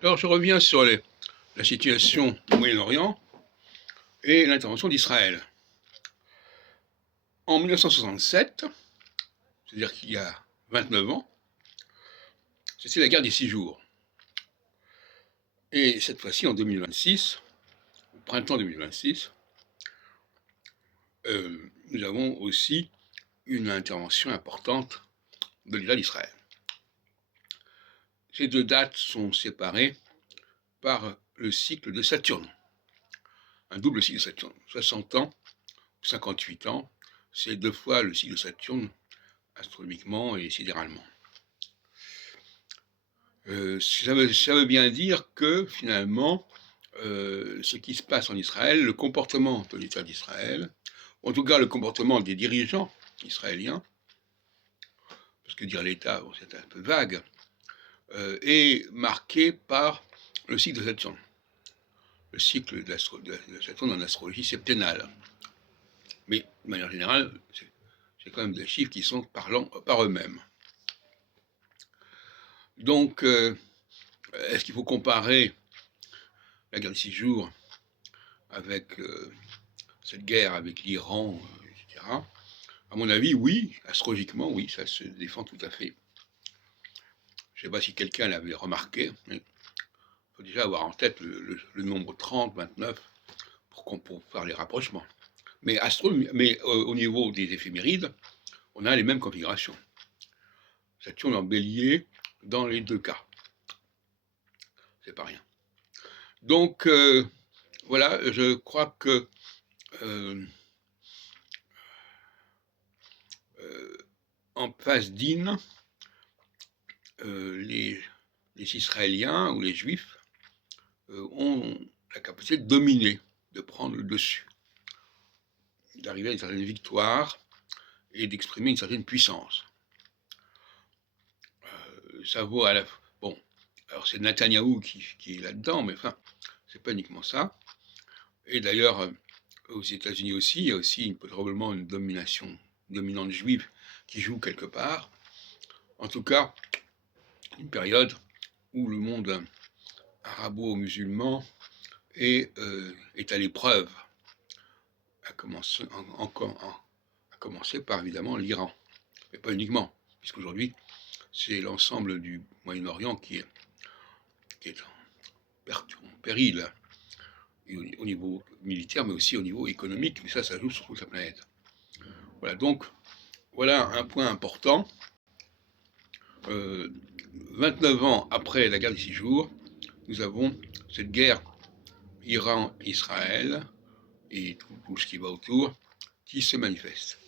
Alors je reviens sur la situation au Moyen-Orient et l'intervention d'Israël. En 1967, c'est-à-dire qu'il y a 29 ans, c'était la guerre des 6 jours. Et cette fois-ci, en 2026, au printemps 2026, nous avons aussi une intervention importante de l'État d'Israël. Ces deux dates sont séparées par le cycle de Saturne, un double cycle de Saturne, 60 ans, 58 ans, c'est 2 fois le cycle de Saturne astronomiquement et sidéralement. Ça veut bien dire que finalement, ce qui se passe en Israël, le comportement de l'État d'Israël, en tout cas le comportement des dirigeants israéliens, parce que dire l'État, bon, c'est un peu vague, est marqué par le cycle de Saturne. Le cycle de Saturne en astrologie septennale. Mais de manière générale, c'est quand même des chiffres qui sont parlants par eux-mêmes. Donc, est-ce qu'il faut comparer la guerre de 6 jours avec cette guerre avec l'Iran, etc. À mon avis, oui, astrologiquement, oui, ça se défend tout à fait. Je ne sais pas si quelqu'un l'avait remarqué, mais il faut déjà avoir en tête le nombre 30, 29 pour faire les rapprochements. Mais, au niveau des éphémérides, on a les mêmes configurations. Saturne en bélier dans les deux cas. C'est pas rien. Donc, voilà, je crois que en phase d'In, les Israéliens ou les Juifs ont la capacité de dominer, de prendre le dessus, d'arriver à une certaine victoire et d'exprimer une certaine puissance. Ça vaut à la... Bon, alors c'est Netanyahou qui est là-dedans, mais enfin, c'est pas uniquement ça. Et d'ailleurs, aux États-Unis aussi, il y a aussi probablement une dominante juive qui joue quelque part. En tout cas, une période où le monde arabo-musulman est à l'épreuve, à commencer par évidemment l'Iran, mais pas uniquement, puisqu'aujourd'hui c'est l'ensemble du Moyen-Orient qui est en péril, au niveau militaire, mais aussi au niveau économique, mais ça joue sur toute la planète. Voilà, donc, voilà un point important. 29 ans après la guerre des 6 jours, nous avons cette guerre Iran-Israël et tout ce qui va autour qui se manifeste.